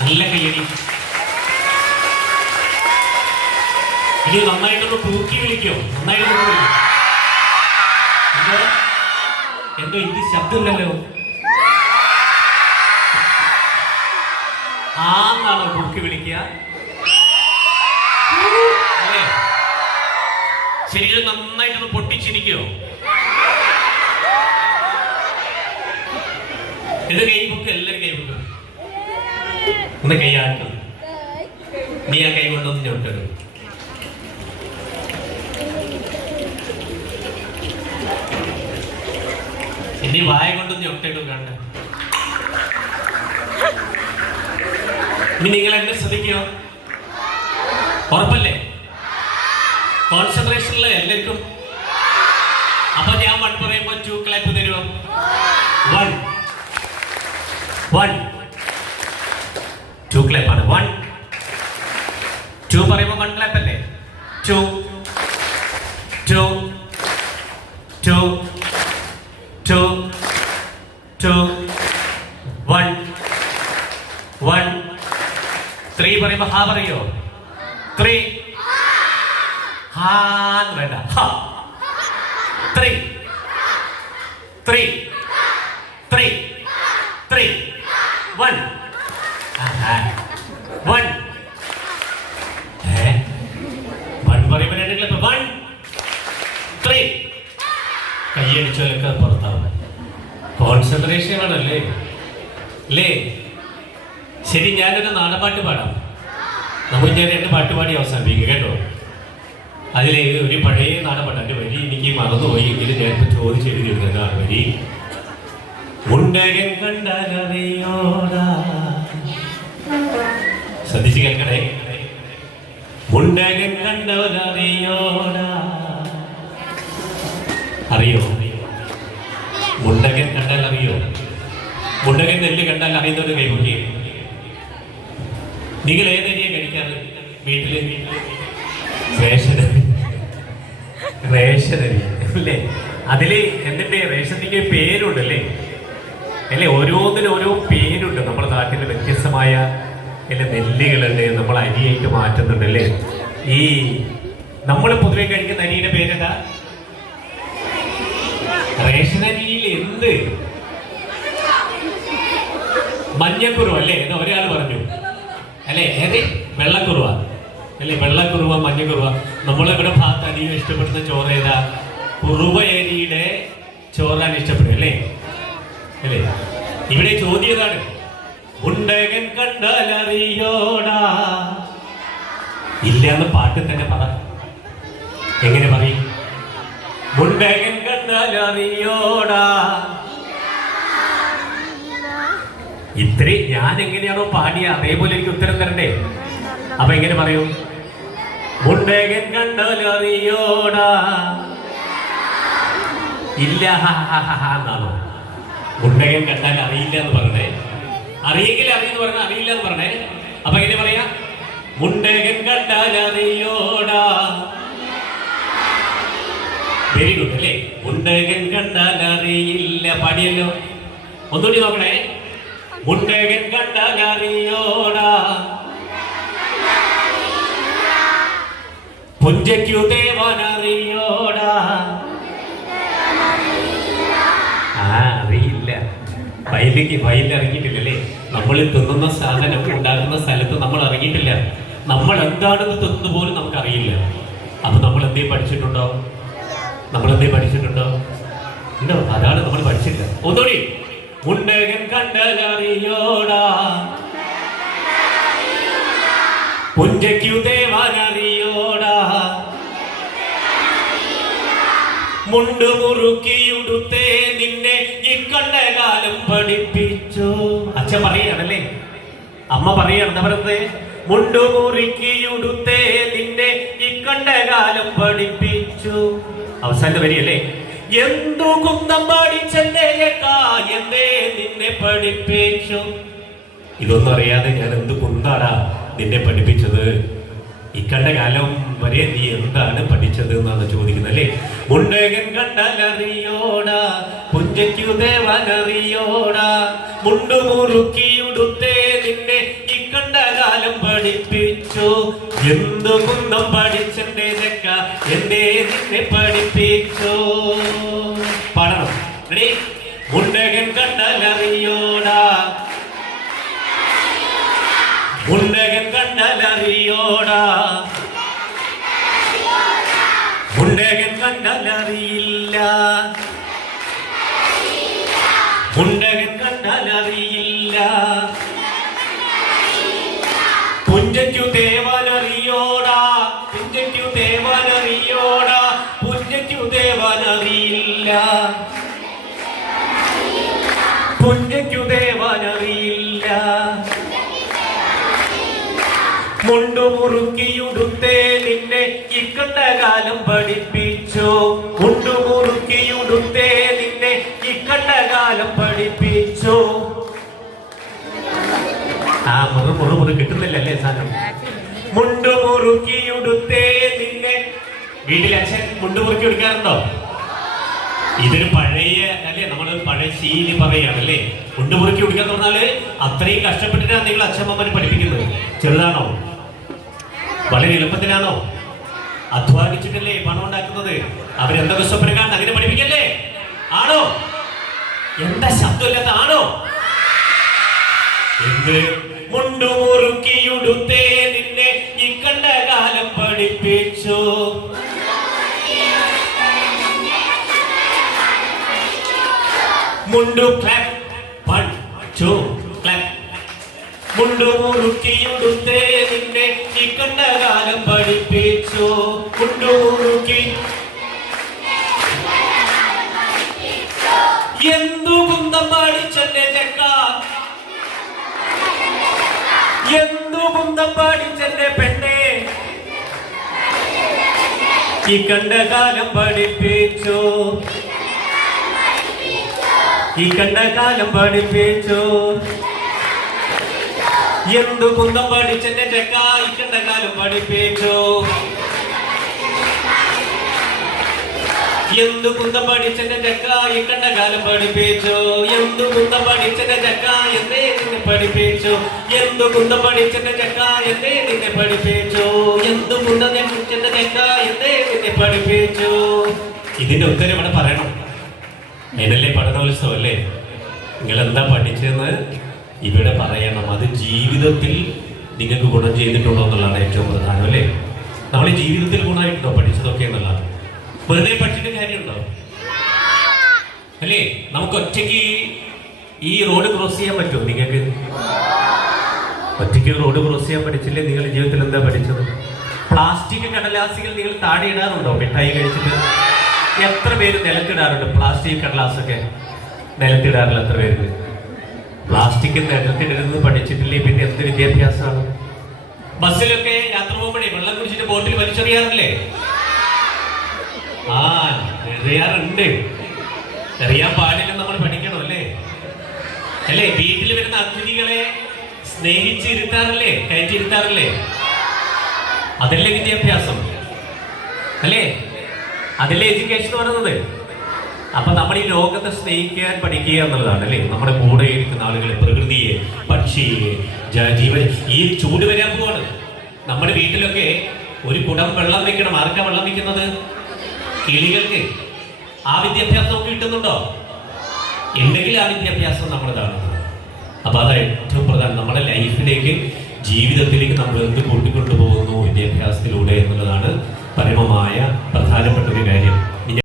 നല്ല കയ്യടി ഇനി നന്നായിട്ടൊന്ന് തൂക്കി വിളിക്കോ? നന്നായിട്ട് എന്തോ? ഇത് ശബ്ദമില്ലല്ലോ. ആന്നാണോ തൂക്കി വിളിക്കുക? ശരീരം നന്നായിട്ടൊന്ന് പൊട്ടിച്ചിരിക്കോ? ഇത് കൈബുക്ക് എല്ലാവരും കൈബുക്ക് ഒന്ന് കൈയാട്ടും നീ ആ കൈ കൊണ്ടൊന്ന് ചോട്ടൊരു ഇനി വായ കൊണ്ടൊന്ന് ചൊട്ടിടും കണ്ട ഇനി നിങ്ങൾ എന്നെ ശ്രദ്ധിക്കോ? ഉറപ്പല്ലേ? കോൺസെൻട്രേഷനിൽ എല്ലാവർക്കും. അപ്പൊ ഞാൻ വൺ പറയുമ്പോ ടു ക്ലാപ്പ് തരുമോ വൺ വൺ ടു ക്ലാപ്പ് ആണ്. വൺ ടു പറയുമ്പോ വൺ ക്ലാപ്പ് അല്ലേ? Two two two two two one one three പറയുമ്പോ ഹാ പറയോ? ത്രീ ഹാ എന്ന് വേണ്ട ഹാ. Three three three three one one one പറയുമ്പോ രണ്ട് ക്ലബ് വൺ ത്രീ കൈയടിച്ചവരൊക്കെ പുറത്താവും കോൺസെൻട്രേഷൻ ആണല്ലേ അല്ലേ ശരി ഞാനൊരു നാടൻപാട്ട് പാടാം. നമുക്ക് ഞാൻ രണ്ട് പാട്ട് പാടി അവസാനിപ്പിക്കുക കേട്ടോ? അതിലെ ഒരു പഴയ നാടൻപാട്ട് എന്റെ വരി എനിക്ക് മറന്നുപോയി എങ്കിലും ഞാൻ ചോദിച്ചെഴുതിയിരുന്നതാണ് വരി? ഉണ്ടകൻ കണ്ടാലറിയോടാ ശ്രദ്ധിച്ച് കേൾക്കണേ മുണ്ടകൻ കണ്ടവനറിയോടാ അറിയോ? മുണ്ടകൻ കണ്ടാൽ അറിയോ? മുണ്ടകൻ നെല്ല് കണ്ടാൽ അറിയുന്നത് കൈമുട്ടി നിങ്ങൾ ഏതരിയെ കഴിക്കാറ്? വീട്ടിൽ? റേഷനരി റേഷനരി അല്ലേ? അതിൽ എന്നിട്ട് റേഷനിക്ക് പേരുണ്ടല്ലേ? അല്ലേ ഓരോന്നിനും ഓരോ പേരുണ്ട്. നമ്മുടെ നാട്ടിൽ വ്യത്യസ്തമായ അല്ലെ നെല്ലുകളുണ്ട്. നമ്മൾ അരിയായിട്ട് മാറ്റുന്നുണ്ട് അല്ലേ? ഈ നമ്മൾ പൊതുവെ കഴിക്കുന്ന അരിയുടെ പേരെന്താ? റേഷൻ അരിയിൽ എന്ത്? മഞ്ഞക്കുറുവ അല്ലേ? എന്ന് ഒരാൾ പറഞ്ഞു. അല്ലേ ഏത്? വെള്ളക്കുറുവ. അല്ലേ വെള്ളക്കുറുവ മഞ്ഞക്കുറുവ. നമ്മളിവിടെ ഭാഗത്ത് അധികം ഇഷ്ടപ്പെടുന്ന ചോറ് ഏതാ? കുറുവ അരിയുടെ ചോറാണ് ഇഷ്ടപ്പെടുക അല്ലേ? ഇവിടെ ചോദ്യം ഏതാണ്? ഉണ്ടകൻ കണ്ടാലറിയോടാ. ഇല്ല എന്ന് പാട്ട് തന്നെ പറ. എങ്ങനെ പറയും? ഉണ്ടകൻ കണ്ടാലറിയോടാ. ഇത്രയും ഇത്രേ ഞാൻ എങ്ങനെയാണോ പാടിയ അതേപോലെ എനിക്ക് ഉത്തരം തരണ്ടേ? അപ്പൊ എങ്ങനെ പറയും? ഉണ്ടകൻ കണ്ടാലറിയോടാ. ഇല്ല ഹാ ഹാ ഹ എന്നാണോ? മുണ്ടകൻ കണ്ടാൽ അറിയില്ല എന്ന് പറഞ്ഞേ. അറിയെങ്കിൽ അറിയെന്ന് പറഞ്ഞാൽ അറിയില്ല എന്ന് പറഞ്ഞേ. അപ്പൊ എങ്ങനെ പറയാ? മുണ്ടകൻ കണ്ടാൽ അറിയോടാ. വെരി ഗുഡ് അല്ലേ? മുണ്ടകൻ കണ്ടാൽ അറിയില്ല. പാടിയല്ലോ. ഒന്നുകൂടി നോക്കണേ. മുണ്ടകൻ കണ്ടാൽ അറിയോടാ. പുഞ്ചയ്ക്കു ദേവൻ അറിയോടാ വയലിലേക്ക് വയലിൽ ഇറങ്ങിയിട്ടില്ലല്ലേ? നമ്മൾ തിന്നുന്ന സാധനം ഉണ്ടാക്കുന്ന സ്ഥലത്ത് നമ്മൾ ഇറങ്ങിയിട്ടില്ല. നമ്മൾ എന്താണെന്ന് തിന്നു പോലും നമുക്കറിയില്ല. അപ്പൊ നമ്മൾ എന്തേ പഠിച്ചിട്ടുണ്ടോ? നമ്മൾ എന്തേ പഠിച്ചിട്ടുണ്ടോ? ഉണ്ടോ അതാണ് നമ്മൾ പഠിച്ചില്ല ഒന്നുകൂടി. മുണ്ടകൻ കണ്ടലറിയോടാ പുഞ്ചയ്ക്കു ദേവാനറിയോടാ മുണ്ട് മുറുക്കിയുടുത്തേ അമ്മ പറയാണ് എന്താ പറയുന്നത്? മുണ്ടു നിന്നെ ഇക്കണ്ട കാലം പഠിപ്പിച്ചു. അവസാനത്തെ വരിയല്ലേ? എന്തു കുന്തം പാടിച്ചെന്നേ എന്തേ നിന്നെ പഠിപ്പിച്ചു. ഇതൊന്നും അറിയാതെ ഞാൻ എന്ത് കുന്താടാ നിന്നെ പഠിപ്പിച്ചത്? ഇക്കണ്ട കാലം വരെ നീ എന്താണ് പഠിച്ചത് എന്നാണ് ചോദിക്കുന്നത് അല്ലേ? മുണ്ടകൻ കണ്ടലറിയോടാ പുഞ്ചയ്ക്കു ദേവനറിയോടാ മുണ്ടു മുറുക്കിയുടുത്തേ പഠിപ്പിച്ചു. എന്തു കുന്തം പഠിച്ചെന്റെ ചക്ക എന്റെ നിന്നെ പഠിപ്പിച്ചു. പാടണം. റെഡി മുണ്ടകൻ കണ്ടാലറിയോടാ മുണ്ടകൻ കണ്ടാലറിയോടാ മുണ്ടകൻ കണ്ടാലറിയില്ല പുഞ്ചയ്ക്കു ദേവനറിയില്ല. മുണ്ടു മുറുക്കിയുടുത്തേ നിന്നെ ഇക്കണ്ട കാലം പഠിപ്പിച്ചു. മുണ്ടു മുറുക്കിയുടുത്തേ നിന്നെ ഇക്കണ്ട കാലം പഠിപ്പിച്ചു. ആ മുറു മുറു മുറു കിട്ടുന്നില്ലല്ലേ സാധനം? മുണ്ടു മുറുക്കിയുടുത്തേ നിന്നെ വീട്ടിൽ അച്ഛൻ മുണ്ടു മുറുക്കി എടുക്കാറുണ്ടോ ഇതൊരു പഴയ ശീലി പറയാണ് അല്ലേ? മുണ്ട് മുറുക്കി കൊടുക്കാന്ന് പറഞ്ഞാൽ അത്രയും കഷ്ടപ്പെട്ടിട്ടാണ് നിങ്ങൾ അച്ഛമ്മമാരെ പഠിപ്പിക്കുന്നത്. ചെറുതാണോ? വളരെ എളുപ്പത്തിലാണോ? അധ്വാനിച്ചിട്ടല്ലേ പണം ഉണ്ടാക്കുന്നത്? അവരെന്തൊക്കെ സ്വപ്നം കാണുന്നത് അങ്ങനെ പഠിപ്പിക്കല്ലേ? ആണോ? എന്താ ശബ്ദമില്ലാത്ത ആണോ? എന്ത്? മുണ്ടു മുറുക്കിയുടുത്തേ നിന്നെ കണ്ട കാലം പഠിപ്പിച്ചു. മുണ്ടു ക്ലാപ്പ് വൺ ടു ക്ലാപ്പ് മുണ്ടു മുറുക്കിയുടുത്തേ നിന്നെ കണ്ട കാലം പഠിപ്പിച്ചു. മുണ്ടു മുറുക്കി എന്തു കുന്തം പാടിച്ചെന്നെ ചെക്ക? എന്തു കുന്തം പാടിച്ചെന്റെ പെണ്ണെ? ഈ കണ്ട കാലം പഠിപ്പിച്ചു. ഈ കണ്ട കാലം പഠിപ്പിച്ചു. എന്തു കുന്തം പഠിച്ചെന്നെ ചെക്ക ഈ കണ്ട കാലം പഠിപ്പിച്ചു. എന്തു കുന്തം പഠിച്ചെന്നെ ചക്ക ഈ കണ്ട കാലം പഠിപ്പിച്ചു. എന്തു കുന്തം പഠിച്ചെന്നെ ചക്ക എന്നേ നിന്നെ പഠിപ്പിച്ചു. എന്തു കുന്തം പഠിച്ചെന്നെ ചക്ക എന്നേ നിന്നെ പഠിപ്പിച്ചു. എന്തു കുന്തം പഠിച്ചെന്റെ ചക്ക എന്നേ നിന്നെ പഠിപ്പിച്ചു. ഇതിന്റെ ഉത്തരം ഇവിടെ പറയണം. അതിനല്ലേ പഠനോത്സവം അല്ലേ നിങ്ങൾ എന്താ പഠിച്ചതെന്ന് ഇവിടെ പറയണം. അത് ജീവിതത്തിൽ നിങ്ങൾക്ക് ഗുണം ചെയ്തിട്ടുണ്ടോ എന്നുള്ളതാണ് ഏറ്റവും പ്രധാനം അല്ലേ? നമ്മൾ ജീവിതത്തിൽ ഗുണമായിട്ടുണ്ടോ പഠിച്ചതൊക്കെ എന്നുള്ളതാണ് വെറുതെ പഠിച്ചിട്ട് കാര്യമുണ്ടോ? അല്ലേ? നമുക്ക് ഒറ്റയ്ക്ക് ഈ റോഡ് ക്രോസ് ചെയ്യാൻ പറ്റുമോ നിങ്ങൾക്ക്? ഒറ്റയ്ക്ക് റോഡ് ക്രോസ് ചെയ്യാൻ പഠിച്ചില്ലേ? നിങ്ങൾ ജീവിതത്തിൽ എന്താ പഠിച്ചത്? പ്ലാസ്റ്റിക് കടലാസികൾ നിങ്ങൾ താഴെ ഇടാറുണ്ടോ? മിഠായി കഴിച്ചിട്ട്? എത്ര പേര് നിലത്തിടാറുണ്ട്? പ്ലാസ്റ്റിക് കടലാസൊക്കെ നിലത്തിടാറില്ല എത്ര പേര് പ്ലാസ്റ്റിക് നിലത്തിടരുന്ന് പഠിച്ചിട്ടില്ലേ? പിന്നെ എന്ത് വിദ്യാഭ്യാസമാണ്? ബസ്സിലൊക്കെ യാത്ര പോകുമ്പോഴേ വെള്ളം കുടിച്ചിട്ട് ബോട്ടിൽ വലിച്ചെറിയാറില്ലേ? ആ എറിയാറുണ്ട്. എറിയാൻ പാടില്ല നമ്മൾ പഠിക്കണം അല്ലേ? അല്ലേ വീട്ടിൽ വരുന്ന അതിഥികളെ സ്നേഹിച്ചിരുത്താറില്ലേ? കയറ്റിരുത്താറില്ലേ അതല്ലേ വിദ്യാഭ്യാസം? അല്ലേ? അതല്ലേ എഡ്യൂക്കേഷൻ പറയുന്നത്. അപ്പൊ നമ്മൾ ഈ ലോകത്തെ സ്നേഹിക്കാൻ പഠിക്കുക എന്നുള്ളതാണ് അല്ലേ? നമ്മുടെ കൂടെ ഇരിക്കുന്ന ആളുകളെ പ്രകൃതിയെ പക്ഷിയെ ജീവൻ ഈ ചൂട് വരാൻ പോവാണ്. നമ്മുടെ വീട്ടിലൊക്കെ ഒരു കുടം വെള്ളം വെക്കണം. ആർക്കാ വെള്ളം വെക്കുന്നത്? കിളികൾക്ക്. ആ വിദ്യാഭ്യാസം നമുക്ക് കിട്ടുന്നുണ്ടോ? ഉണ്ടെങ്കിൽ ആ വിദ്യാഭ്യാസം കാണുന്നത് അപ്പൊ അത് ഏറ്റവും പ്രധാനം. നമ്മുടെ ലൈഫിലേക്ക് ജീവിതത്തിലേക്ക് നമ്മൾ എന്ത് കൂട്ടിക്കൊണ്ടു പോകുന്നു വിദ്യാഭ്യാസത്തിലൂടെ എന്നുള്ളതാണ് പരമമായ പ്രധാനപ്പെട്ട ഒരു കാര്യം.